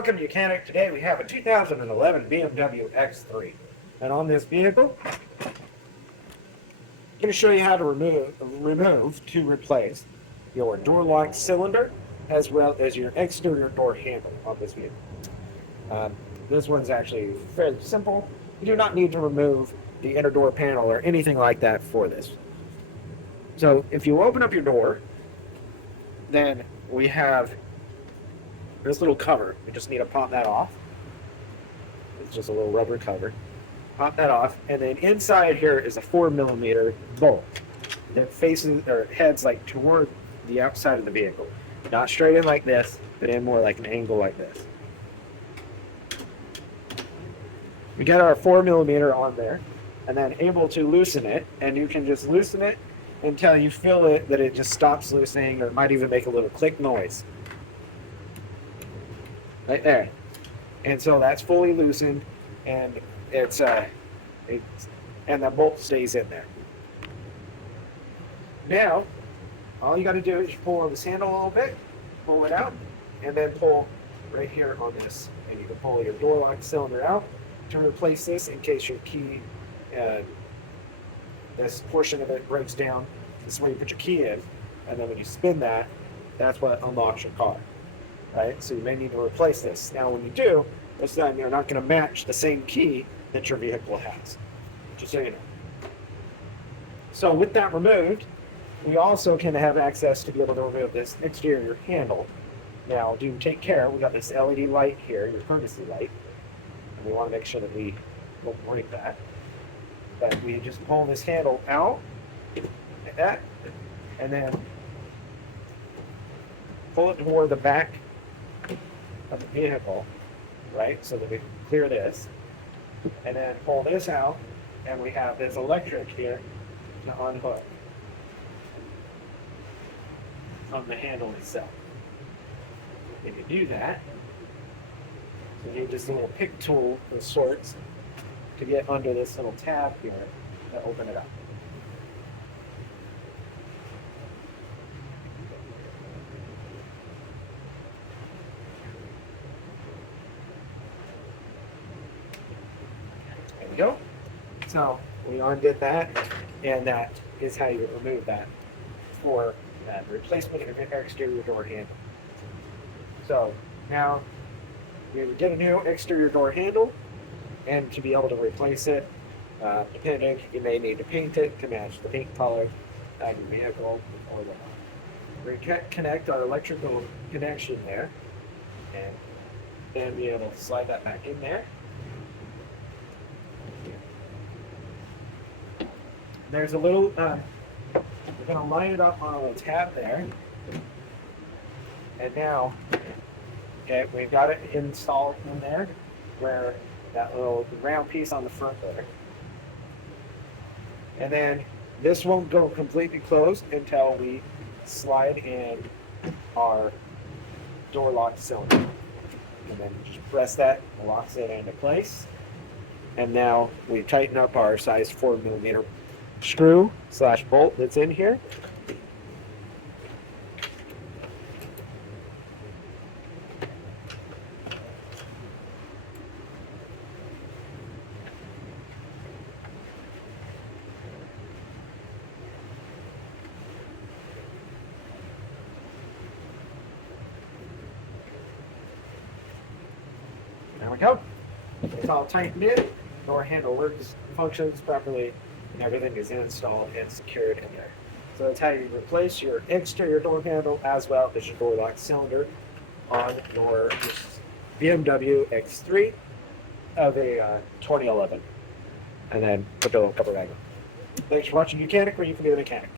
Welcome to Mechanic. Today we have a 2011 BMW X3. And on this vehicle, I'm going to show you how to remove to replace your door lock cylinder as well as your exterior door handle on this vehicle. This one's actually fairly simple. You do not need to remove the inner door panel or anything like that for this. So if you open up your door, then we have this little cover. We just need to pop that off. It's just a little rubber cover. Pop that off, and then inside here is a 4mm bolt that faces or heads like toward the outside of the vehicle. Not straight in like this, but in more like an angle like this. We got our 4mm on there, and then able to loosen it, and you can just loosen it until you feel it that it just stops loosening, or it might even make a little click noise. Right there. And so that's fully loosened, and and the bolt stays in there. Now, all you got to do is pull on this handle a little bit, pull it out, and then pull right here on this. And you can pull your door lock cylinder out to replace this in case your key, this portion of it breaks down. This is where you put your key in, and then when you spin that, that's what unlocks your car. Right? So you may need to replace this. Now when you do, this time you're not going to match the same key that your vehicle has. Just so you know. So with that removed, we also can have access to be able to remove this exterior handle. Now do take care, we got this LED light here, your courtesy light, and we want to make sure that we don't break that. But we just pull this handle out, like that, and then pull it toward the back of the vehicle, right, so that we can clear this, and then pull this out, and we have this electric here to unhook on the handle itself. If you do that, you need this little pick tool of sorts to get under this little tab here to open it up. There we go. So we undid that, and that is how you remove that for that replacement of your exterior door handle. So now we would get a new exterior door handle, and to be able to replace it, depending, you may need to paint it to match the paint color of your vehicle or whatnot. We connect our electrical connection there, and then be able to slide that back in there. There's a little, we're going to line it up on a little tab there. And now, okay, we've got it installed in there where that little round piece on the front there. And then this won't go completely closed until we slide in our door lock cylinder. And then just press that, locks it into place. And now we tighten up our size 4mm screw / bolt that's in here. There we go. It's all tightened in. Door handle works, functions properly, and everything is installed and secured in there. So that's how you replace your exterior door handle as well as your door lock cylinder on your BMW X3 of a 2011. And then put the little cover back on. Thanks for watching Mechanic, where you can be the mechanic.